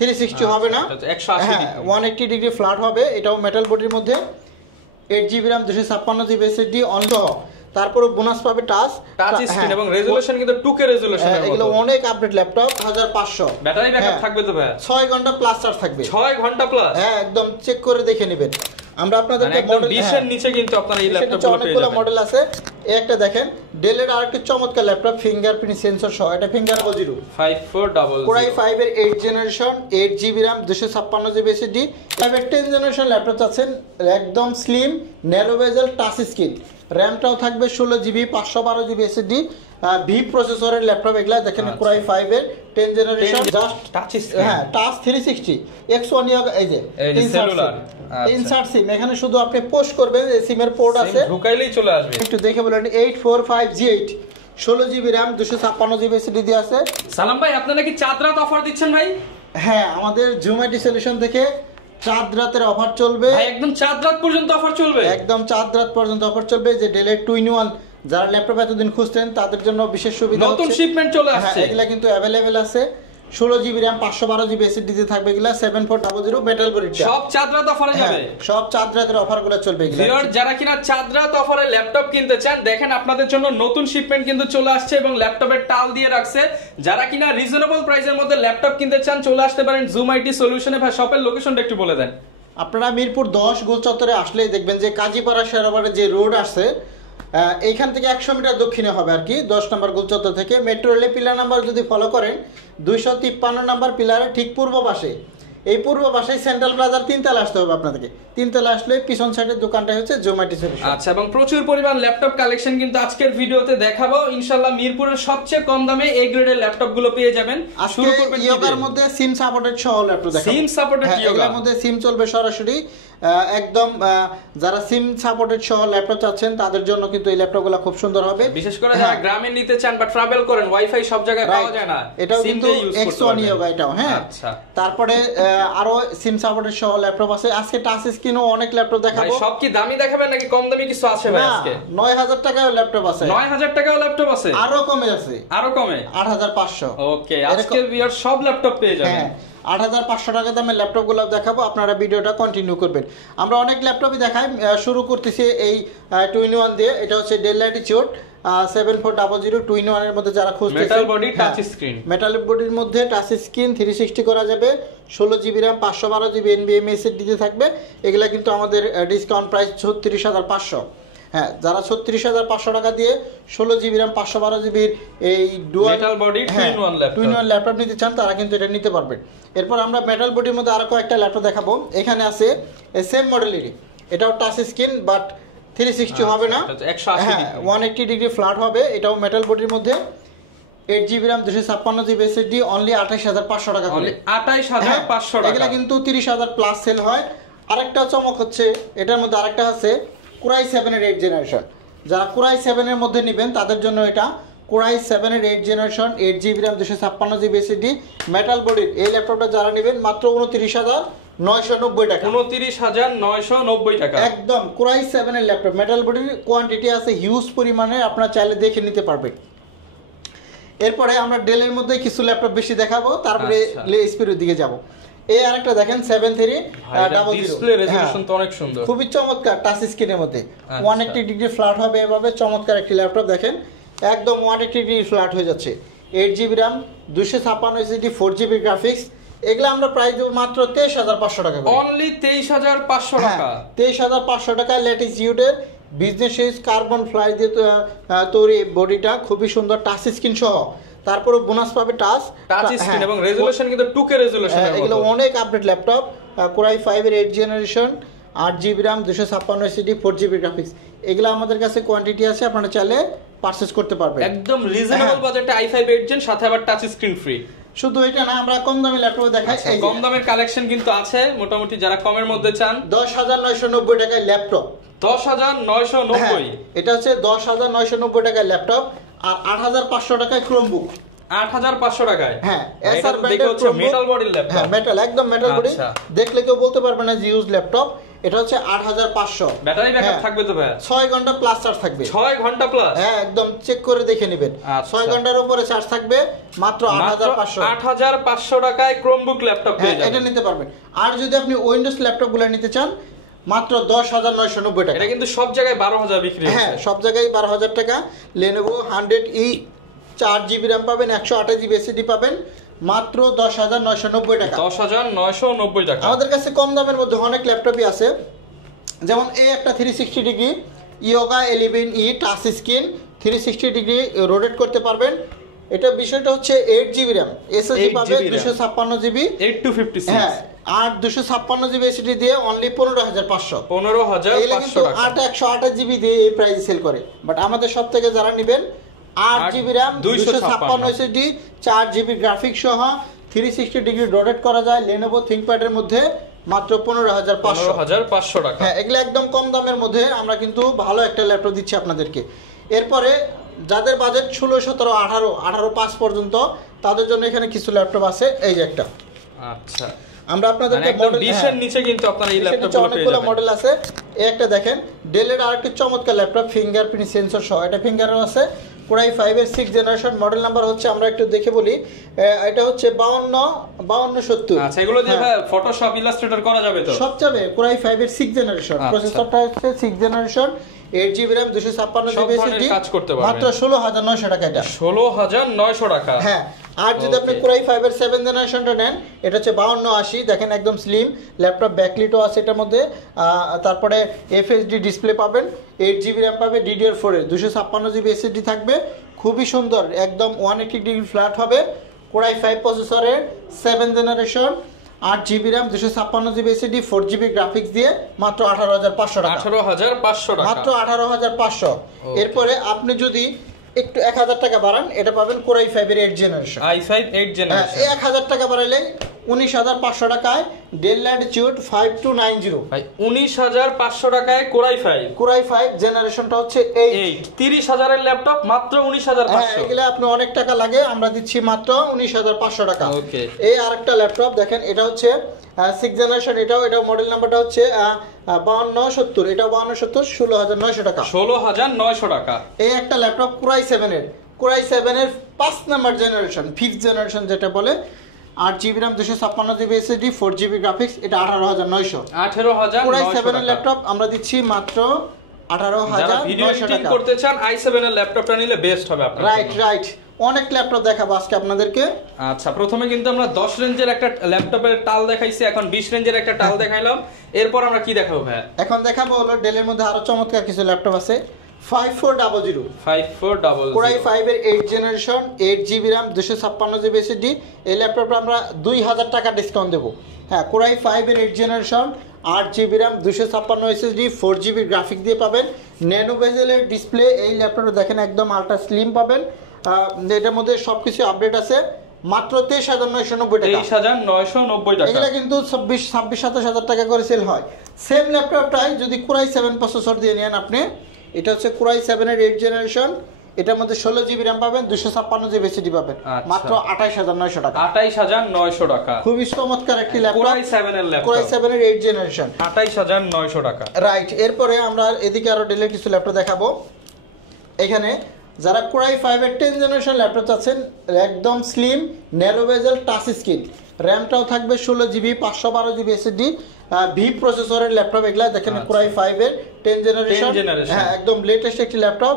360 হবে না, 180 degree flat হবে। এটাও মেটাল বডির মধ্যে 8GB RAM 256GB SSD only. তারপরে বোনাস পাবে টাচ স্ক্রিন এবং রেজোলিউশন কিন্তু 2K রেজোলিউশন। এগুলো অনেক আপডেট ল্যাপটপ। 1500 ব্যাটারি ব্যাকআপ থাকবে তো ভাই? 6 ঘন্টা প্লাস চার্জ থাকবে। 6 ঘন্টা প্লাস? হ্যাঁ, একদম চেক করে দেখে নেবেন। আমরা আপনাদেরকে মডেল 20 এর নিচে কিন্তু আপনারা এই ল্যাপটপগুলো পেয়ে যাবেন। মডেল আছে। এই একটা দেখেন ডেলের আরেকটা চমৎকার ল্যাপটপ, ফিঙ্গারপ্রিন্ট সেন্সর সহ। এটা ফিঙ্গার 0 5400 Core i5 এর 8 generation, 8GB RAM 256GB SSD। এর 10 জেনারেশন ল্যাপটপ আছেন, একদম slim narrow bezel touch screen. র‍্যামটাও থাকবে 16GB 512GB SSD। ভি প্রসেসরের ল্যাপটপ। এগুলা দেখেন Core i5 এর 10 জেনারেশন, জাস্ট টাচ স্ক্রিন। হ্যাঁ, টাচ 360 X1 এই যে সেলুলার ইনসার্ট সিম। এখানে শুধু আপনি পোস্ট করবেন, এই সিমের পোর্ট আছে, ঢুকাইলেই চলে আসবে। একটু দেখে বলেন। 845G8 16GB RAM 256GB SSD দিয়ে আছে। সালাম ভাই, আপনি নাকি চাঁদ রাত অফার দিচ্ছেন ভাই? হ্যাঁ, আমাদের জুমাইটি সলিউশন থেকে চাঁদ রাতের অফার চলবে ভাই। একদম চাঁদ রাত পর্যন্ত অফার চলবে? একদম চাঁদ রাত পর্যন্ত অফার চলবে। যে ডেলের 2-in-1 যারা ল্যাপটপ এতদিন খুঁজতেন তাদের জন্য বিশেষ সুবিধা। নতুন শিপমেন্ট চলে আসছে। এগুলা কিন্তু अवेलेबल আছে। 16GB RAM 512GB SSD দিয়ে থাকবে। এগুলা 7400 মেটাল বডিটা। সব চাঁদ রাত অফারে যাবে? সব চাঁদ রাতের অফারগুলো চলবে এগুলা। ভিউয়ার যারা কিনা চাঁদ রাত অফারে ল্যাপটপ কিনতে চান, দেখেন আপনাদের জন্য নতুন শিপমেন্ট কিন্তু চলে আসছে এবং ল্যাপটপের টাল দিয়ে রাখছে। যারা কিনা রিজনেবল প্রাইসের মধ্যে ল্যাপটপ কিনতে চান, চলে আসতে পারেন জুম আইটি সলিউশনে। ভাই শপের লোকেশনটা একটু বলে দেন। আপনারা মিরপুর 10 গোল চত্বরে আসলেই দেখবেন যে কাজীপাড়া শেরাবাড়ে যে রোড আছে, এইখান থেকে 100 মিটার দক্ষিণে হবে আর কি, 10 নম্বর গোল চত্বর থেকে। মেট্রো রেলে পিলার নাম্বার যদি ফলো করেন, 253 নম্বর পিলারের ঠিক পূর্ব পাশে, এই পূর্ব পাশে সেন্ট্রাল প্লাজার 3 তলা আসতে হবে আপনাদেরকে। 3 তলা আসলে পিছন সাইডের দোকানটা হচ্ছে জোম্যাটো সলিউশন। আচ্ছা, এবং প্রচুর পরিমাণ ল্যাপটপ কালেকশন কিন্তু আজকের ভিডিওতে দেখাবো। ইনশাআল্লাহ মিরপুরের সবচেয়ে কম দামে এই গ্রেডের ল্যাপটপ গুলো পেয়ে যাবেন। শুরু করবেন ইয়োগার মধ্যে সিম সাপোর্টেড সহ ল্যাপটপ দেখাবো। সিম সাপোর্টেড ইয়োগা, এর মধ্যে সিম চলবে সরাসরি। একদম যারা সিম সাপোর্টেড সহ ল্যাপটপ চাচ্ছেন তাদের জন্য কিন্তু এই ল্যাপটপগুলো খুব সুন্দর হবে। বিশেষ করে যারা গ্রামে নিতে চান বা ট্রাভেল করেন, ওয়াইফাই সব জায়গায় পাওয়া যায় না, এটাও কিন্তু X1 ইয়োগা এটাও। হ্যাঁ, আচ্ছা। তারপরে আরো সিম সাপোর্টেড সহ ল্যাপটপ আছে। আজকে টাচ স্ক্রিনও অনেক ল্যাপটপ দেখাবো। সব কি দামি দেখাবেন নাকি কম দামি কিছু আছে ভাই? আজকে 9000 টাকায় ল্যাপটপ আছে। 9000 টাকাও ল্যাপটপ আছে? আরো কমে আছে? আরো কমে 8500। ওকে, আজকে ভিউয়ার সব ল্যাপটপ পেয়ে যাবেন। হ্যাঁ, 8500 টাকা দামের ল্যাপটপগুলো দেখাবো। আপনারা ভিডিওটা কন্টিনিউ করবেন। আমরা অনেক ল্যাপটপই দেখাই। শুরু করতেছি এই 2-in-1 দিয়ে। এটা হচ্ছে ডেল ল্যাটিটিউড 7400 2-in-1 এর মধ্যে যারা খুঁজতেছেন। Metal body touch screen, metal বডির মধ্যে টাচ স্ক্রিন, 360 করা যাবে, 16GB RAM 512GB NVMe SSD দিতে থাকবে। এগুলা কিন্তু আমাদের ডিসকাউন্ট প্রাইস 36500। হ্যাঁ, যারা 36500 টাকা দিয়ে 16GB RAM 512GB এই dual metal body 2-in-1 laptop নিতে চান, তারা কিন্তু এটা নিতে পারবেন। এরপর আমরা মেটাল বডির মধ্যে আরো কয়েকটা ল্যাপটপ দেখাবো। এখানে আছে সেম মডেলেরই, এটাও টাচ স্ক্রিন বাট 360 হবে না, 180 ডিগ্রি ফ্ল্যাট হবে। এটাও মেটাল বডির মধ্যে 8GB RAM 256GB SSD only 28500 টাকা করে। 28500 টাকা। এগুলা কিন্তু 30000 প্লাস সেল হয়। আরেকটা চমক হচ্ছে এটার মধ্যে, আরেকটা আছে Core i7 এর 8 জেনারেশন। যারা Core i7 এর মধ্যে নেবেন তাদের জন্য এটা Core i7 এর 8 generation, 8GB RAM 256GB SSD metal বডির এই ল্যাপটপটা যারা নেবেন মাত্র 29990 টাকা। 29990 টাকা। একদম Core i7 এর ল্যাপটপ, মেটাল বডির কোয়ান্টিটি আছে হিউজ পরিমাণে, আপনারা চাইলে দেখে নিতে পারবেন। এরপরে আমরা ডেলের মধ্যে কিছু ল্যাপটপ বেশি দেখাবো, তারপরে স্পিডের দিকে যাব। এই আরেকটা দেখেন 7300 ডিসপ্লে রেজোলিউশন তো অনেক সুন্দর, খুবই চমৎকার টাচ স্ক্রিনের মধ্যে। 180 ডিগ্রি ফ্ল্যাট হবে এভাবে, চমৎকার একটি ল্যাপটপ দেখেন, একদম 180 ডিগ্রি ফ্ল্যাট হয়ে যাচ্ছে। 8GB RAM 256 SSD 4GB graphics. এগুলা আমরা প্রাইস দেব মাত্র 23500 টাকা করে। অনলি 23500 টাকা। 23500 টাকা ল্যাটিটিউডের বিজনেস সুইচ কার্বন ফ্লাই দিয়ে তৈরি বডিটা, খুবই সুন্দর টাচ স্ক্রিন সহ। তারপরে বোনাস পাবে টাচ স্ক্রিন এবং রেজোলিউশন কিন্তু 2K রেজোলিউশন। এগুলো অনেক আপডেট ল্যাপটপ। Core i5 এর 8 generation, 8GB RAM 256 SSD 4GB graphics. এগুলো আমাদের কাছে কোয়ান্টিটি আছে, আপনারা চাইলে পারচেজ করতে পারবেন একদম রিজনেবল বাজেটে। i5 8 জেন সাথে আবার টাচ স্ক্রিন ফ্রি। শুধু এটা না, আমরা কম দামি ল্যাপটপ দেখাই। কম দামের কালেকশন কিন্তু আছে মোটামুটি, যারা কমের মধ্যে চান। 10990 টাকায় ল্যাপটপ। 10990। এটা হচ্ছে 10990 টাকায় ল্যাপটপ। আর 8500 টাকায় ক্রোমবুক। 8500 টাকায়? হ্যাঁ, এসআর ব্র্যান্ডের মেটাল বডির ল্যাপটপ। হ্যাঁ, মেটাল, একদম মেটাল বডি। দেখলে কেউ বলতে পারবে না যে ইউজ ল্যাপটপ। এটা হচ্ছে 8500। ব্যাটারি ব্যাকআপ থাকবে তো ভাই? 6 ঘন্টা প্লাস চার্জ থাকবে। 6 ঘন্টা প্লাস? হ্যাঁ, একদম চেক করে দেখে নেবেন। 6 ঘন্টার উপরে চার্জ থাকবে, মাত্র 8500। 8500 টাকায় ক্রোমবুক ল্যাপটপ পেয়ে যাবেন। এটা নিতে পারবেন। আর যদি আপনি উইন্ডোজ ল্যাপটপগুলো নিতে চান, মাত্র 10990 টাকা। এটা কিন্তু সব জায়গায় 12000 বিক্রি হচ্ছে। হ্যাঁ, সব জায়গায় 12000 টাকা। Lenovo 100E 4GB RAM পাবেন, 128GB SSD পাবেন, মাত্র 10990 টাকা। 10990 টাকা। আমাদের কাছে কম দামের মধ্যে অনেক ল্যাপটপই আছে, যেমন এই একটা 360 degree yoga 11E touch screen, 360 degree rotate করতে পারবেন। এটা বিষয়টা হচ্ছে 8GB RAM SSD পাবে, 256GB 8256। হ্যাঁ, আর 256GB SSD দিয়ে অনলি 15500। 15500 টাকা। 128GB দিয়ে এই প্রাইসে সেল করে, বাট আমাদের সব থেকে যারা নেবেন 8GB RAM 256 SSD 4GB graphics সহ 360 ডিগ্রি রোটেট করা যায় Lenovo ThinkPad এর মধ্যে মাত্র 15500 টাকা। হ্যাঁ, এগুলো একদম কম দামের মধ্যে আমরা কিন্তু ভালো একটা ল্যাপটপ দিচ্ছি আপনাদেরকে। এরপরে যাদের বাজেট 16, 17, 18, 5 পর্যন্ত, তাদের জন্য এখানে কিছু ল্যাপটপ আছে। এই যে একটা, আচ্ছা, আমরা আপনাদেরকে মডেল 20 এর নিচে কিন্তু আপনারা এই ল্যাপটপগুলো পেয়ে যাবেন। মডেল আছে। এই একটা দেখেন, ডেলের আরেকটি চমৎকার ল্যাপটপ, ফিঙ্গারপ্রিন্ট সেন্সর সহ। এটা ফিঙ্গারও আছে, Core i5 এর 6th জেনারেশন। মডেল নাম্বার হচ্ছে, আমরা একটু দেখে বলি, এটা হচ্ছে 5270। আচ্ছা, এগুলো দিয়ে ফটোশপ ইলাস্ট্রেটর করা যাবে তো? সব যাবে। Core i5 এর 6th জেনারেশন, প্রসেসরটা হচ্ছে 6th generation, 8GB RAM 256GB SSD, মাত্র 16900 টাকা। এটা 16900 টাকা। হ্যাঁ, আর যদি আপনি Core i5 এর 7th জেনারেশনটা নেন, এটা হচ্ছে 5280। দেখেন একদম স্লিম ল্যাপটপ, ব্যাকলিটও আছে এটার মধ্যে। তারপরে FHD ডিসপ্লে পাবেন, 8GB RAM পাবে, DDR4 এর 256GB SSD থাকবে, খুবই সুন্দর, একদম 180 ডিগ্রি ফ্ল্যাট হবে। Core i5 প্রসেসরের 7th generation, 8GB RAM 256GB SSD 4GB graphics দিয়ে মাত্র 18500 টাকা। 18500 টাকা, মাত্র 18500। এরপরে আপনি যদি একটু 1000 টাকা বাড়ান, এটা পাবেন Core i5 এর 8th generation. i5 8th generation. 1000 টাকা বাড়াইলে 19500 টাকায় Dell Latitude 5290। ভাই 19500 টাকায় Core i5 জেনারেশনটা হচ্ছে 8। 30000 এর ল্যাপটপ মাত্র 19500। এগুলা আপনি অনেক টাকা লাগে, আমরা দিচ্ছি মাত্র 19500 টাকা। ওকে, এই আরেকটা ল্যাপটপ দেখেন, এটা হচ্ছে 6th জেনারেশন। এটাও মডেল নাম্বারটা হচ্ছে 5270। এটা 5270, 16900 টাকা। 16900 টাকা। এই একটা ল্যাপটপ Core i7 এর 5 নাম্বার জেনারেশন, 5th জেনারেশন যেটা বলে, 8GB RAM 256GB SSD 4GB graphics, এটা 18900। 18900 Core i7 এর ল্যাপটপ আমরা দিচ্ছি মাত্র 18900 টাকা। করতে চান i7 এর ল্যাপটপটা নিলে বেস্ট হবে আপনার। রাইট, অনেক ল্যাপটপ দেখাবো আজকে আপনাদেরকে। আচ্ছা, প্রথমে কিন্তু আমরা 10 রেঞ্জের একটা ল্যাপটপের টাল দেখাইছি, এখন 20 রেঞ্জের একটা টাল দেখাইলাম। এরপর আমরা কি দেখাবো ভাই? এখন দেখাবো হলো ডেলের মধ্যে আরো চমৎকার কিছু ল্যাপটপ আছে। 5400 Core i5 এর 8th generation, 8GB RAM 256GB SSD। এই ল্যাপটপটা আমরা 2000 টাকা ডিসকাউন্ট দেবো। হ্যাঁ, Core i5 এর 8th generation, 8GB RAM 256 SSD 4GB graphic দিয়ে পাবেন, ন্যানো বেজেলের ডিসপ্লে। এই ল্যাপটপটা দেখেন একদম আলট্রা স্লিম পাবেন। এটার মধ্যে সবকিছু আপডেট আছে, মাত্র 23990 টাকা। 23990 টাকা। এগুলা কিন্তু 26-27 টাকা করে সেল হয়। সেম ল্যাপটপটাই যদি Core i7 প্রসেসর দিয়ে নেন আপনি, এটা হচ্ছে Core i7 এর 8th জেনারেশন। এটার মধ্যে 16GB RAM পাবেন, 256GB SSD পাবেন, মাত্র 28900 টাকা। 28900 টাকা। খুবই চমৎকার একটি ল্যাপটপ, Core i7 এর ল্যাপটপ, Core i7 এর 8th জেনারেশন, 28900 টাকা। রাইট। এরপরে আমরা এদিকে আরো ডেলের কিছু ল্যাপটপ দেখাবো। এখানে যারা Core i5 এর 10th জেনারেশন ল্যাপটপ চাচ্ছেন, একদম slim narrow bezel touch screen, র্যামটাও থাকবে 16GB 512GB SSD, ভি প্রসেসরের ল্যাপটপ। এগুলা দেখেন Core i5 এর 10th জেনারেশন। হ্যাঁ, একদম লেটেস্ট একটি ল্যাপটপ,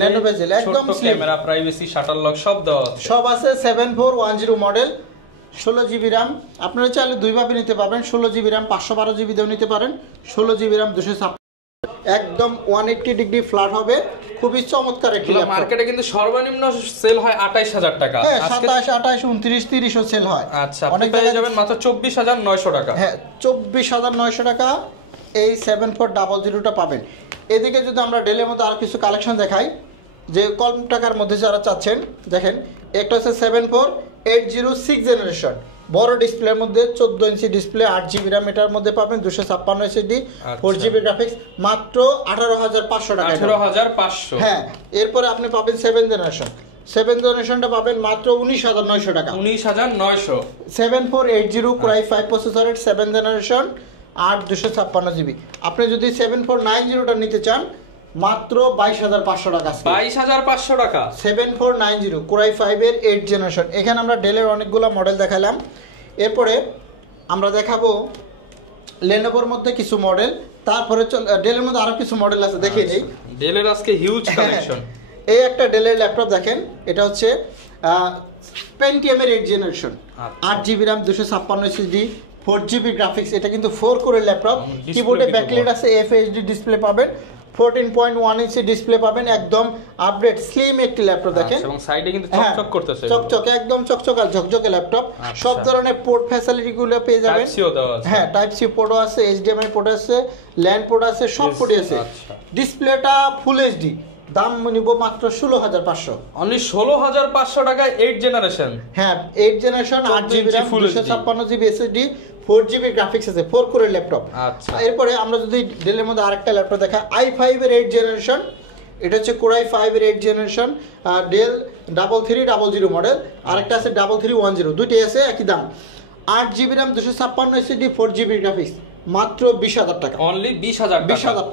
ন্যানো বেজেল, একদম slim, camera, privacy, shutter lock সব দেওয়া আছে। সব আছে। 7410 মডেল, 16GB RAM। আপনারা চাইলে দুইভাবে নিতে পারবেন, 16GB RAM 512GB দিয়েও নিতে পারেন, 16GB RAM 256, একদম 180 ডিগ্রি ফ্ল্যাট হবে। খুবই চমৎকার একটি ল্যাপটপ। মার্কেটে কিন্তু সর্বনিম্ন সেল হয় 28000 টাকা। হ্যাঁ, 27, 28, 29, 30 ও সেল হয়। আচ্ছা, আপনি পেয়ে যাবেন মাত্র 24900 টাকা। হ্যাঁ, 24900 টাকা এই 7400টা পাবেন। এদিকে যদি আমরা ডেলের মধ্যে আর কিছু কালেকশন দেখাই, যে কম টাকার মধ্যে যারা চাচ্ছেন, দেখেন একটা হচ্ছে 74806 জেনারেশন, বড় ডিসপ্লের মধ্যে 14 ইঞ্চি ডিসপ্লে, 8GB RAM এটার মধ্যে পাবেন, 256 SSD 4GB গ্রাফিক্স, মাত্র 18500 টাকা। 18500। হ্যাঁ, এরপরে আপনি পাবেন 7th জেনারেশনটা পাবেন মাত্র 19900 টাকা। 19900। 7480 Core i5 প্রসেসরের 7th জেনারেশন, 8 256 GB। আপনি যদি 7490টা নিতে চান মাত্র 22,500 টাকা। 22,500 টাকা 7490 কোরাই 5 এর 8 জেনারেশন। এখানে আমরা ডেলের অনেকগুলো মডেল দেখালাম। এরপরে আমরা দেখাবো লেনোভোর মধ্যে কিছু মডেল, তারপরে ডেলের মধ্যে আরো কিছু মডেল আছে, দেখিয়ে নেই। ডেলের আজকে হিউজ কালেকশন। এই একটা ডেলের ল্যাপটপ দেখেন, এটা হচ্ছে পেন্টিয়াম এর 8 generation, 8 GB RAM 256 SSD 4 GB graphics. এটা কিন্তু 4 কোরের ল্যাপটপ। কিবোর্ডে ব্যাকলাইট আছে, FHD ডিসপ্লে পাবেন, 14.1 ইঞ্চি ডিসপ্লে পাবেন, একদম আপডেট স্লিম একটি ল্যাপটপ দেখেন। এবং সাইডে কিন্তু চকচক করতেছে, চকচক একদম চকচক আর ঝকঝকে ল্যাপটপ। সব ধরনের পোর্ট ফ্যাসিলিটি গুলো পেয়ে যাবেন। হ্যাঁ, টাইপ সি পোর্টও আছে, HDMI পোর্ট আছে, ল্যান পোর্ট আছে, সব পোর্টই আছে। ডিসপ্লেটা ফুল HD। দাম নিব মাত্র 16,500। অনলি 16,500 টাকায় 8 জেনারেশন। হ্যাঁ, 8 generation 8 GB RAM 256 GB SSD 4 GB graphics আছে, 4 কোরের ল্যাপটপ। আচ্ছা, এরপরে আমরা যদি ডেলের মধ্যে আরেকটা ল্যাপটপ দেখা, i5 এর 8 জেনারেশন। এটা হচ্ছে কোরাই 5 এর 8 জেনারেশন, ডেল 3300 মডেল। আরেকটা আছে 3310, দুটোই আছে একই দাম। 8 GB RAM 256 SSD 4 GB graphics, মাত্র 20,000 টাকা। অনলি 20,000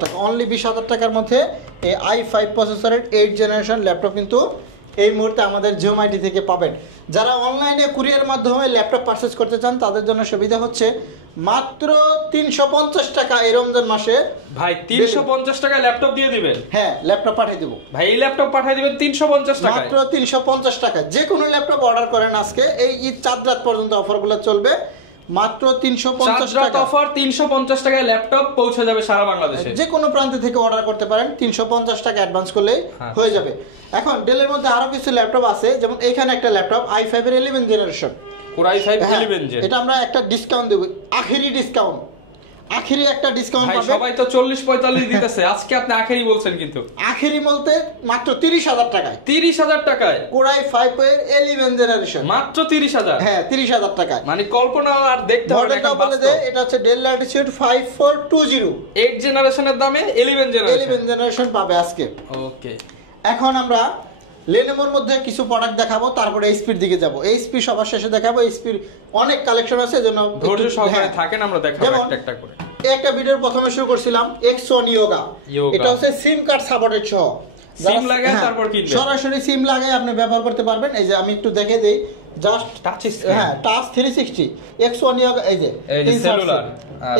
টাকা। অনলি 20,000 টাকার মধ্যে এই i5 প্রসেসরের 8 জেনারেশন ল্যাপটপ কিন্তু এই মুহূর্তে আমাদের জোমাইটি থেকে পাবেন। যারা অনলাইনে কুরিয়ার মাধ্যমে ল্যাপটপ পারচেজ করতে চান তাদের জন্য সুবিধা হচ্ছে মাত্র 350 টাকা এই রমজান মাসে। ভাই 350 টাকায় ল্যাপটপ দিয়ে দিবেন? হ্যাঁ, ল্যাপটপ পাঠিয়ে দেব ভাই। এই ল্যাপটপ পাঠিয়ে দিবেন 350 টাকা, মাত্র 350 টাকা। যে কোনো ল্যাপটপ অর্ডার করেন আজকে, এই ঈদ চাঁদ রাত পর্যন্ত অফারগুলো চলবে। মাত্র 350 টাকা অফার। 350 টাকায় ল্যাপটপ পৌঁছে যাবে সারা বাংলাদেশে। যে কোনো প্রান্ত থেকে অর্ডার করতে পারেন, 350 টাকা অ্যাডভান্স করলেই হয়ে যাবে। এখন ডেলের মধ্যে আরো কিছু ল্যাপটপ আছে, যেমন এখানে একটা ল্যাপটপ i5 এর 11 জেনারেশন, কোরাই 5 11 জেন। এটা আমরা একটা ডিসকাউন্ট দেব, আখেরি ডিসকাউন্ট, আখেরি একটা ডিসকাউন্ট পাবেন। সবাই তো 40-45 দিতেছে, আজকে আপনি আখেরি বলছেন কিন্তু। আখেরি বলতে মাত্র 30,000 টাকায়। 30,000 টাকায় কোরাই 5 এর 11 জেনারেশন, মাত্র 30,000। হ্যাঁ, 30,000 টাকায়। মানে কল্পনা আর দেখতে হবে না। মডেলটা বলে দেয়, এটা হচ্ছে ডেল ল্যাটিটিউড 5420, 8 জেনারেশনের দামে 11 জেনারেশন পাবে আজকে। ওকে, এখন আমরা লেনোভোর মধ্যে কিছু প্রোডাক্ট দেখাবো, তারপরে এইচপির দিকে যাব। এইচপি সবার শেষে দেখাবো। এইচপির অনেক কালেকশন আছে, এজন্য ধৈর্য সহকারে থাকেন, আমরা দেখাবো একটা একটা করে। একটা ভিডিওর প্রথমে শুরু করছিলাম X1 Yoga। এটা হচ্ছে সিম কার্ড সাপোর্টেড সহ, সিম লাগায় তারপর কিনবেন, সরাসরি সিম লাগায় আপনি ব্যবহার করতে পারবেন। এই যে আমি একটু দেখে দেই, জাস্ট টাচ, হ্যাঁ, টাচ 360 X1 Yoga। এই যে সেলুলার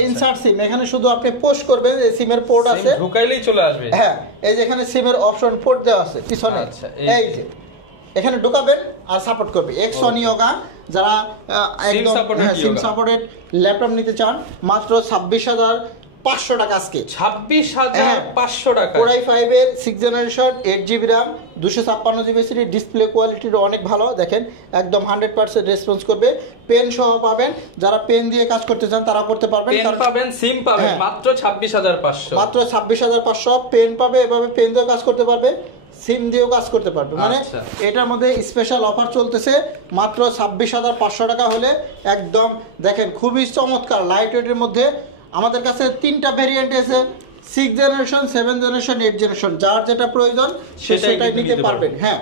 ইনসার্ট সিম, এখানে শুধু আপনি পোস্ট করবেন, এই সিমের পোর্ট আছে, ঢুকাইলেই চলে আসবে। হ্যাঁ, এই যে এখানে সিমের অপশন পোর্ট দেওয়া আছে পিছনে, এই যে এখানে ঢুকাবেন আর সাপোর্ট করবে। X1 Yoga যারা একদম সিম সাপোর্টেড ল্যাপটপ নিতে চান, মাত্র 26,500 টাকা আজকে। 26,500 টাকা। কোরাই 5 এর 6 generation 8 GB RAM 256 GB SSD, display কোয়ালিটির অনেক ভালো, দেখেন একদম 100% রেসপন্স করবে। পেন সহ পাবেন, যারা পেন দিয়ে কাজ করতে চান তারা করতে পারবেন। পেন পাবেন, সিম পাবেন, মাত্র 26,500। মাত্র 26,500 পেন পাবে, এভাবে পেন দিয়ে কাজ করতে পারবে, সিম দিয়েও কাজ করতে পারবে। মানে এটার মধ্যে স্পেশাল অফার চলতেছে, মাত্র 26,500 টাকা হলে একদম দেখেন খুবই চমৎকার লাইট ওয়েটের মধ্যে। আমাদের কাছে 3টা ভেরিয়েন্ট আছে, 6 জেনারেশন, 7 জেনারেশন, 8 জেনারেশন, যার যেটা প্রয়োজন সেটাই নিতে পারবেন। হ্যাঁ,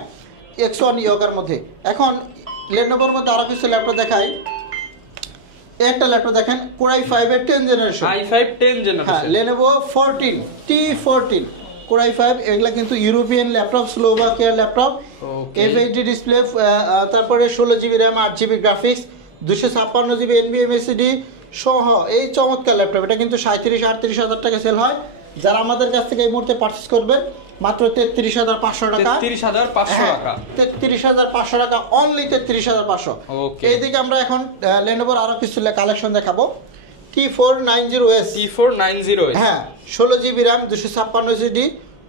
X1 Yogaর মধ্যে। এখন লেনোভোর মধ্যে আরো কিছু ল্যাপটপ দেখাই। একটা ল্যাপটপ দেখেন, কোরাই 5 এর 10 জেনারেশন, i5 10 জেনারেশন, হ্যাঁ, Lenovo 14 T14 কোরাই 5। এগুলা কিন্তু ইউরোপিয়ান ল্যাপটপ, স্লোভাকিয়ার ল্যাপটপ, FHD ডিসপ্লে, তারপরে 16 GB RAM 8 GB graphics 256 GB NVMe SSD সহ এই চমৎকার ল্যাপটপ। এটা কিন্তু 37-38 টাকা সেল হয়। যারা আমাদের কাছ থেকে এই মুহূর্তে পারচেজ করবে মাত্র 33,500 টাকা। 33,500 টাকা, অনলি 33,500। এইদিকে আমরা এখন লেনোভোর আরো কিছু কালেকশন দেখাবো। T490S, হ্যাঁ, 16 GB RAM 256 SSD,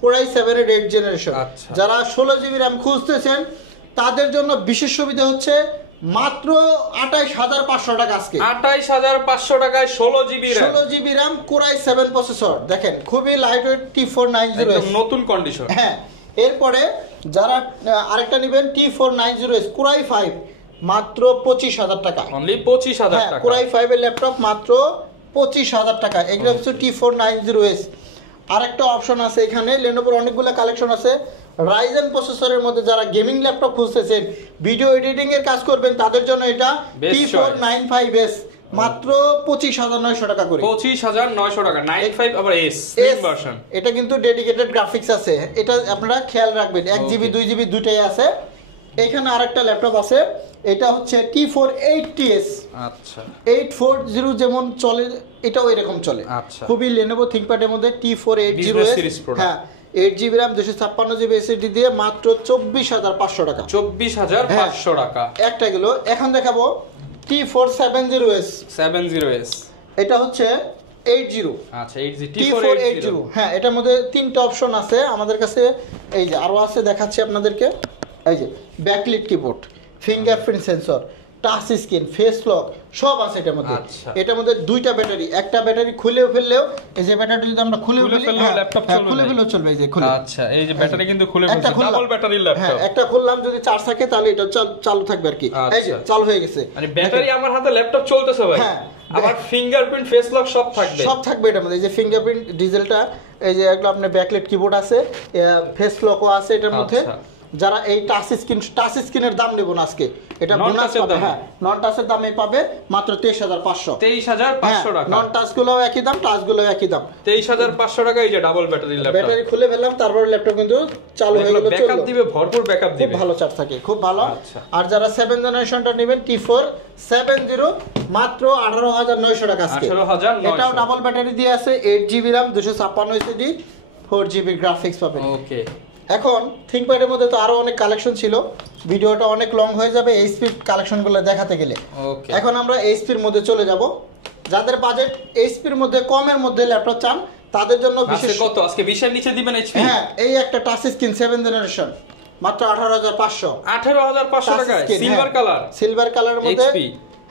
কোরাই 7 এর 8 জেনারেশন। যারা 16 GB RAM খুঁজতেছেন তাদের জন্য বিশেষ সুবিধা হচ্ছে মাত্র 28,500 টাকা আজকে। 28,500 টাকায় 16 GB RAM কোরাই 7 প্রসেসর, দেখেন খুবই লাইট ওয়েট T490S, নতুন কন্ডিশন। হ্যাঁ, এরপরে যারা আরেকটা নেবেন T490S কোরাই 5, মাত্র 25,000 টাকা। অনলি 25,000 টাকা। কোরাই 5 এর ল্যাপটপ মাত্র 25,000 টাকা। এগুলো হচ্ছে T490S। আরেকটা অপশন আছে এখানে, লেনোভোর অনেকগুলো কালেকশন আছে। রাইজেন প্রসেসরের মধ্যে যারা গেমিং ল্যাপটপ খুঁজতেছেন, ভিডিও এডিটিং এর কাজ করবেন, তাদের জন্য এটা T495S মাত্র 25,900 টাকা করে। 25,900 টাকা 95 আবার এস ভার্সন। এটা কিন্তু ডেডিকেটেড গ্রাফিক্স আছে, এটা আপনারা খেয়াল রাখবেন। 1GB 2GB দুটাই আছে। এখানে আরেকটা ল্যাপটপ আছে, এটা হচ্ছে T4 8TS। আচ্ছা 840 যেমন চলে এটাও এরকম চলে। আচ্ছা খুবই Lenovo ThinkPad এর মধ্যে T4 80S। হ্যাঁ 8GB RAM 256GB SSD দিয়ে মাত্র 24,500 টাকা। 24,500 টাকা একটা গেল। এখন দেখাবো T4 70S। 70S এটা হচ্ছে 80। আচ্ছা T4 80। হ্যাঁ এটার মধ্যে তিনটা অপশন আছে আমাদের কাছে, এই যে আরো আছে দেখাচ্ছি আপনাদেরকে। এই যে backlit keyboard, fingerprint sensor, touch screen, face lock সব আছে এটার মধ্যে। এটার মধ্যে দুইটা ব্যাটারি, একটা ব্যাটারি খুলেও ফেললেও এই যে ব্যাটারি যদি আমরা খুলেও ফেললেও ল্যাপটপ চলবে, খুলে ফেললেও চলবে। এই যে খুলে, আচ্ছা এই যে ব্যাটারি কিন্তু খুলে ফেলছে, ডাবল ব্যাটারির ল্যাপটপ। হ্যাঁ একটা খুললাম যদি চার্জ থাকে তাহলে এটা চালু থাকবে আর কি। এই যে চালু হয়ে গেছে, মানে ব্যাটারি আমার হাতে ল্যাপটপ চলতেছে ভাই। হ্যাঁ আবার ফিঙ্গারপ্রিন্ট ফেস লক সব থাকবে, সব থাকবে এটার মধ্যে। এই যে ফিঙ্গারপ্রিন্ট ডিজেলটা, এই যে একদম আপনার ব্যাকলাইট কিবোর্ড আছে, ফেস লকও আছে এটার মধ্যে। যারা এই টাচ স্ক্রিনের দাম নেব না আজকে, এটা বোনাস পাবে। হ্যাঁ নন টাচের দামে পাবে মাত্র 23,500। 23,500 টাকা। নন টাচ গুলোও একই দাম, টাচ গুলোও একই দাম। 23,500 টাকা। এই যে ডাবল ব্যাটারি ল্যাপটপ, ব্যাটারি খুলে ফেললাম, তারপর ল্যাপটপ কিন্তু চালু হয়ে গেল। ব্যাকআপ দিবে, ভরপুর ব্যাকআপ দিবে, খুব ভালো চার্জ থাকে, খুব ভালো। আর যারা 7 জেনারেশনটা নেবেন T4 70 মাত্র 18,900 টাকা আজকে। 18,900। এটাও ডাবল ব্যাটারি দিয়ে আছে, 8GB RAM 256 SSD 4GB graphics পাবেন। ওকে এখন থিংকপ্যাডের মধ্যে তো আরো অনেক কালেকশন ছিল, ভিডিওটা অনেক লং হয়ে যাবে এইচপি কালেকশনগুলো দেখাতে গেলে। এখন আমরা এইচপির মধ্যে চলে যাব। যাদের বাজেট এইচপির মধ্যে কমের মধ্যে ল্যাপটপ চান তাদের জন্য বিশেষ কত আজকে 20 এর নিচে দিবেন এইচপি? হ্যাঁ এই একটা টাচ স্ক্রিন 7 জেনারেশন মাত্র 18,500। 18,500 টাকায় সিলভার কালার, সিলভার কালারের মধ্যে।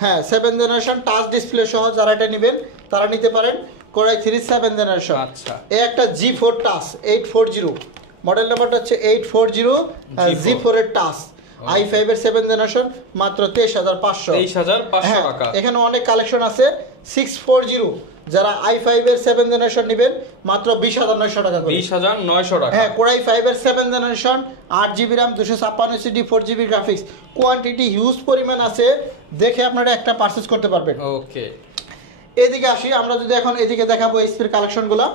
হ্যাঁ 7 জেনারেশন টাচ ডিসপ্লে সহ যারা এটা নেবেন তারা নিতে পারেন। Core i 3 7 generation. আচ্ছা এই একটা G4 টাচ 840, মডেল নাম্বারটা হচ্ছে 840 G4 এর টাচ, i5 এর 7 জেনারেশন মাত্র 23,500। 23,500 টাকা। এখানে অনেক কালেকশন আছে 640, যারা i5 এর 7 জেনারেশন নেবেন মাত্র 20,900 টাকা করে। 20,900 টাকা। হ্যাঁ কোরাই 5 এর 7 generation 8GB RAM 256 SSD 4GB graphics, quantity huge পরিমাণ আছে, দেখে আপনারা একটা পারচেজ করতে পারবেন। ওকে এদিকে আসি, আমরা যদি এখন এদিকে দেখাবো এইচপির কালেকশনগুলো।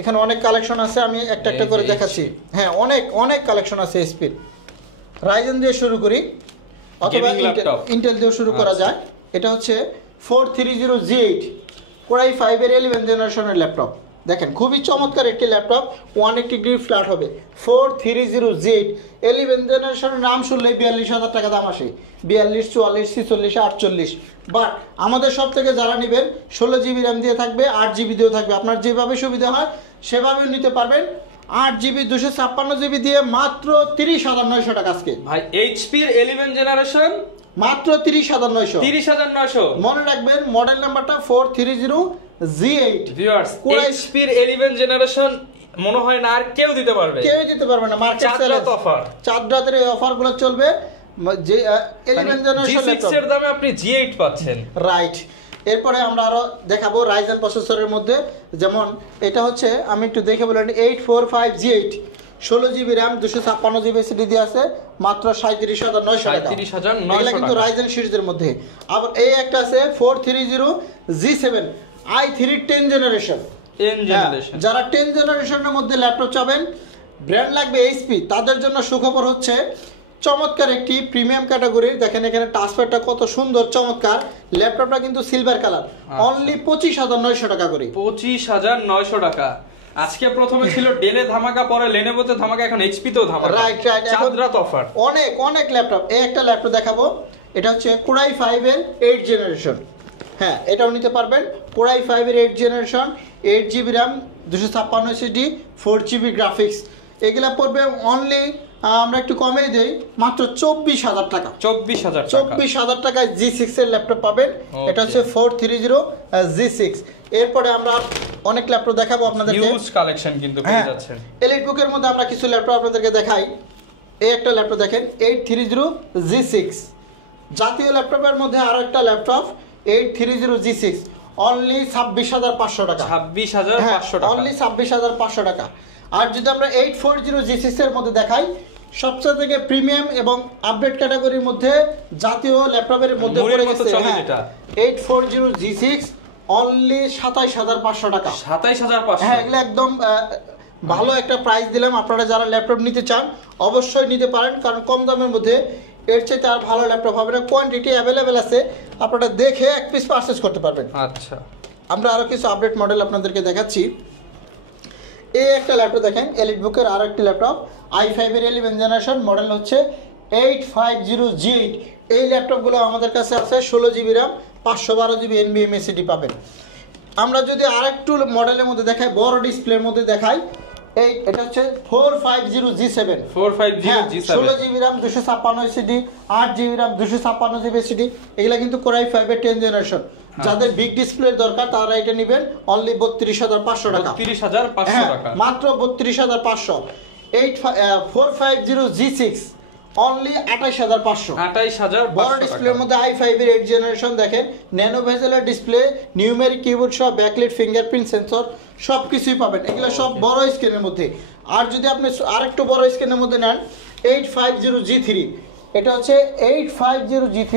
এখানে অনেক কালেকশন আছে, আমি একটা একটা করে দেখাচ্ছি। হ্যাঁ অনেক কালেকশন আছে এইচপির। রাইজেন দিয়ে শুরু করি অথবা ইন্টেল দিয়ে শুরু করা যায়। এটা হচ্ছে 430G8 কোরাই 5 এর 11 জেনারেশনের ল্যাপটপ। দেখেন খুবই চমৎকার একটি ল্যাপটপ, 180 ডিগ্রি ফ্ল্যাট হবে। 430G8 11 জেনারেশনের নাম শুনলেই 42,000 টাকা দাম আসে। 42, 44, 46, 48। বাট আমাদের সব থেকে যারা নেবেন 16GB RAM দিয়ে থাকবে, 8GB দিয়েও থাকবে, আপনার যেভাবে সুবিধা হয় সেভাবেও নিতে পারবেন। 8GB 256GB দিয়ে মাত্র 30,900 টাকা আজকে ভাই। এইচপি এর 11 জেনারেশন মাত্র 30,900। 30,900 মনে রাখবেন মডেল নাম্বারটা 430G8। ভিউয়ার্স এইচপি এর 11 জেনারেশন মনে হয় না আর কেউ দিতে পারবে, না। মার্কেট সেল অফার, চাঁদ রাতের এই অফারগুলো চলবে। যে 11 জেনারেশন G6 এর দামে আপনি G8 পাচ্ছেন, রাইট। এরপরে আমরা আরো দেখাবো রাইজেন প্রসেসরের মধ্যে। যেমন এটা হচ্ছে, আমি একটু দেখে বলেন, 845G8 16GB RAM 256GB SSD দিয়ে আছে মাত্র 37,900 টাকা। 37,900 কিন্তু রাইজেন সিরিজের মধ্যে। আবার এই একটা আছে 430G7 i3 10 জেনারেশন। যারা 10 জেনারেশনের মধ্যে ল্যাপটপ চাবেন, ব্র্যান্ড লাগবে এইচপি, তাদের জন্য সুখবর হচ্ছে চমৎকার একটি প্রিমিয়াম ক্যাটাগরির। দেখেন এখানে টাচপ্যাডটা কত সুন্দর চমৎকার। ল্যাপটপটা কিন্তু সিলভার কালার, অনলি 25,900 টাকা করে। 25,900 টাকা। আজকে প্রথমে ছিল ডেলে ধামাকা, পরে লেনোভোতে ধামাকা, এখন এইচপি তেও ধামাকা। রাইট। চাঁদ রাত অফার। অনেক ল্যাপটপ। এই একটা ল্যাপটপ দেখাবো, এটা হচ্ছে কোরাই 5 এর 8 জেনারেশন। হ্যাঁ এটাও নিতে পারবেন। কোরাই 5 এর 8 generation, 8GB RAM 256 SSD 4GB graphics. এগুলা পড়বে অনলি, আমরা একটু কমে দেই, মাত্র 24,000 টাকা। 24,000 টাকায় G6 এর ল্যাপটপ পাবেন। এটা হচ্ছে 430G6। এরপরে আমরা অনেক ল্যাপটপ দেখাবো আপনাদেরকে, হিউজ কালেকশন কিন্তু পেয়ে যাচ্ছেন। এলিট বুকের মধ্যে আমরা কিছু ল্যাপটপ আপনাদেরকে দেখাই। এই একটা ল্যাপটপ দেখেন 830G6। জাতীয় ল্যাপটপের মধ্যে আরো একটা ল্যাপটপ 830G6, অনলি 26,500 টাকা। 26,500 টাকা, অনলি 26,500 টাকা। আর যদি আমরা 840G6 এর মধ্যে দেখাই সবচেয়ে থেকে প্রিমিয়াম এবং আপডেট ক্যাটাগরির মধ্যে জাতীয় ল্যাপটপের মধ্যে পড়ে গেছে 840G6 অনলি 27500 টাকা। 27500? হ্যাঁ, এগুলো একদম ভালো একটা প্রাইস দিলাম। আপনারা যারা ল্যাপটপ নিতে চান অবশ্যই নিতে পারেন, কারণ কম দামের মধ্যে এর চাইতে আর ভালো ল্যাপটপ হবে না। কোয়ান্টিটি অ্যাভেলেবেল আছে, আপনারা দেখে এক পিস পারচেজ করতে পারবেন। আচ্ছা, আমরা আরও কিছু আপডেট মডেল আপনাদেরকে দেখাচ্ছি। এই একটা ল্যাপটপ দেখেন, এলিট বুকের আরও একটি ল্যাপটপ i5 এর 11 জেনারেশন, মডেল হচ্ছে 850G8। এই ল্যাপটপগুলো আমাদের কাছে আছে 16GB RAM, 512GB NVMe পাবেন। আমরা যদি আরেকটু মডেলের মধ্যে দেখাই, বড় ডিসপ্লের মধ্যে দেখাই, এটা হচ্ছে 450G7। 450G7, 16GB RAM, 256 8GB RAM, 256GB। এগুলা কিন্তু Core i5 এর 10 জেনারেশন। যাদের বিগ ডিসপ্লের দরকার তারা এটা নেবেন অনলি 32500 টাকা। 32500 টাকা, মাত্র 32500। 450G6 only 28500। 28500 বড় ডিসপ্লের মধ্যে i5 এর 8 জেনারেশন দেখেন, ন্যানো ভেজেলের ডিসপ্লে, নিউমেরিক কিবোর্ড সহ, ব্যাকলাইট, ফিঙ্গারপ্রিন্ট সেন্সর সবকিছুই পাবেন। এগুলো সব বড় স্ক্রিনের মধ্যে। আর যদি আপনি আরেকটু বড় স্ক্রিনের মধ্যে নেন 850G3, এটা হচ্ছে 850G3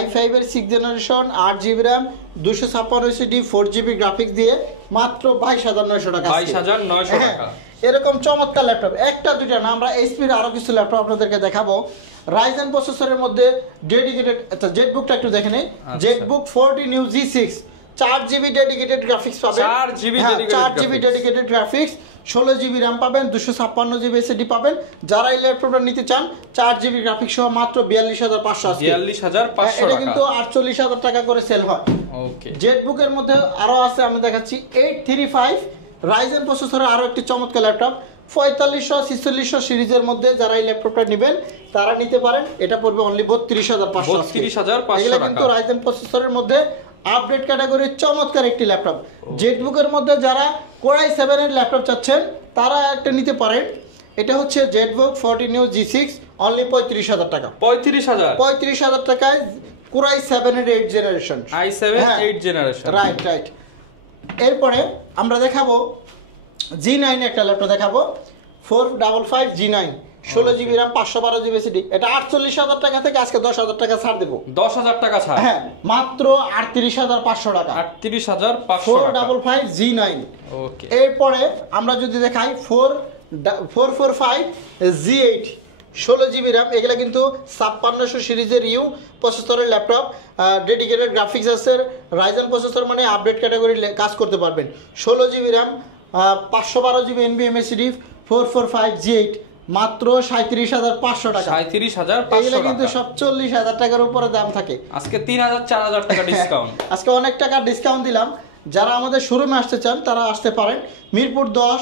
i5 এর 6 generation, 8GB RAM, 256 4GB graphics দিয়ে মাত্র 22900 টাকা। 22900 টাকা। এরকম চমৎকার ল্যাপটপ একটা দুইটা না, আমরা এইচপির আরো কিছু ল্যাপটপ আপনাদেরকে দেখাবো। রাইজেন প্রসেসরের মধ্যে ডেডিকেটেড, আচ্ছা জেটবুকটা একটু দেখে নেই। Jetbook 40 new G6 4GB dedicated graphics পাবেন। 4GB dedicated graphics, 16GB RAM পাবেন, 256GB SSD পাবেন। যারা এই ল্যাপটপটা নিতে চান 4GB গ্রাফিক্স সহ মাত্র 42500 আছে। 42500 এটা টাকা, কিন্তু 48000 টাকা করে সেল হয়। ওকে, জেটবুকের মধ্যে আরো আছে, আমি দেখাচ্ছি 835 রাইজেন প্রসেসরের আরো একটি চমৎকার ল্যাপটপ 4500 সিরিজের মধ্যে। যারা এই ল্যাপটপটা নেবেন তারা নিতে পারেন, এটা পড়বে অনলি 32500। 32500 এগুলো টাকা কিন্তু রাইজেন প্রসেসরের মধ্যে আপডেট ক্যাটাগরির চমৎকার একটি ল্যাপটপ। জেটবুকের মধ্যে যারা Core i7 এর ল্যাপটপ চাচ্ছেন তারা একটা নিতে পারেন। এটা হচ্ছে জেটবুক 40 নিউ G6 অনলি 35000 টাকা। 35000 টাকায় Core i7 এর 8 জেনারেশন, i7 8 জেনারেশন, রাইট। এরপরে আমরা দেখাবো G9 একটা ল্যাপটপ দেখাবো 455G9, 16GB RAM, 512GB SSD। এটা 48000 টাকা থেকে আজকে 10000 টাকা ছাড় দেবো। 10000 টাকা ছাড়, হ্যাঁ, মাত্র 38500 টাকা। 38500 টাকা 455G9। ওকে, এরপরে আমরা যদি দেখাই 445G8, 16GB RAM। এগুলা কিন্তু 5600 সিরিজের প্রসেসরের ল্যাপটপ, ডেডিকেটেড গ্রাফিক্স আছে, রাইজেন প্রসেসর, মানে আপডেট ক্যাটাগরি কাজ করতে পারবেন। 16GB RAM, 512GB NVMe SSD, 445G8 মাত্র 37500 টাকা। 37500 এগুলো টাকা কিন্তু সব 40000 টাকার উপরে দাম থাকে। আজকে 3000 4000 টাকা ডিসকাউন্ট। আজকে অনেক টাকা ডিসকাউন্ট দিলাম। যারা আমাদের শোরুমে আসতে চান তারা আসতে পারেন। মিরপুর 10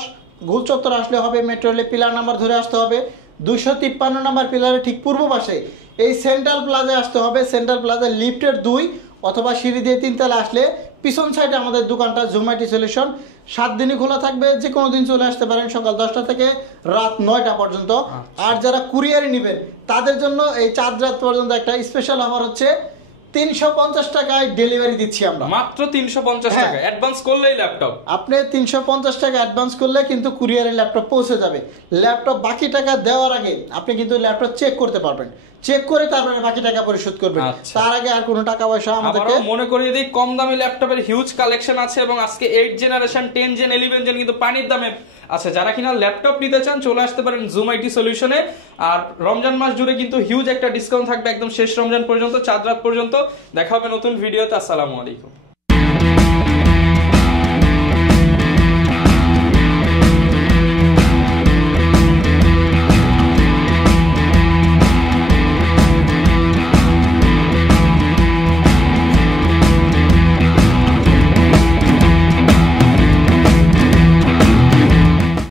গোল চত্বর আসলে হবে, মেট্রো রেলে পিলার নাম্বার ধরে আসতে হবে, 253 নাম্বার পিলারের ঠিক পূর্ব পাশে এই সেন্ট্রাল প্লাজায় আসতে হবে। সেন্ট্রাল প্লাজা লিফটের 2 অথবা সিঁড়ি দিয়ে 3 তলা আসলে পিছন সাইডে আমাদের দোকানটা জুম আইটি সলিউশন। 7 দিনই খোলা থাকবে, যে কোনো দিন চলে আসতে পারেন সকাল 10টা থেকে রাত 9টা পর্যন্ত। আর যারা কুরিয়ারে নেবেন তাদের জন্য এই 4 রাত পর্যন্ত একটা স্পেশাল অফার হচ্ছে 350 টাকায় ডেলিভারি দিচ্ছি আমরা। মাত্র 350 টাকা অ্যাডভান্স করলেই ল্যাপটপ। আপনি 350 টাকা অ্যাডভান্স করলে কিন্তু কুরিয়ারে ল্যাপটপ পৌঁছে যাবে। ল্যাপটপ বাকি টাকা দেওয়ার আগে আপনি কিন্তু ল্যাপটপ চেক করতে পারবেন, চেক করে তারপরে বাকি টাকা পরিশোধ করবেন। তার আগে আর কোনো টাকা পয়সা আমাদেরকে মনে করিয়ে দিই, কম দামি ল্যাপটপের হিউজ কালেকশন আছে এবং আজকে 8 জেনারেশন, 10 জেন, 11 জেন কিন্তু পানির দামে আছে। যারা কিনা ল্যাপটপ নিতে চান চলে আসতে পারেন জুম আইটি সলিউশনে। আর রমজান মাস জুড়ে কিন্তু হিউজ একটা ডিসকাউন্ট থাকবে একদম শেষ রমজান পর্যন্ত, 4 রাত পর্যন্ত। দেখা হবে নতুন ভিডিওতে। আসসালামু আলাইকুম।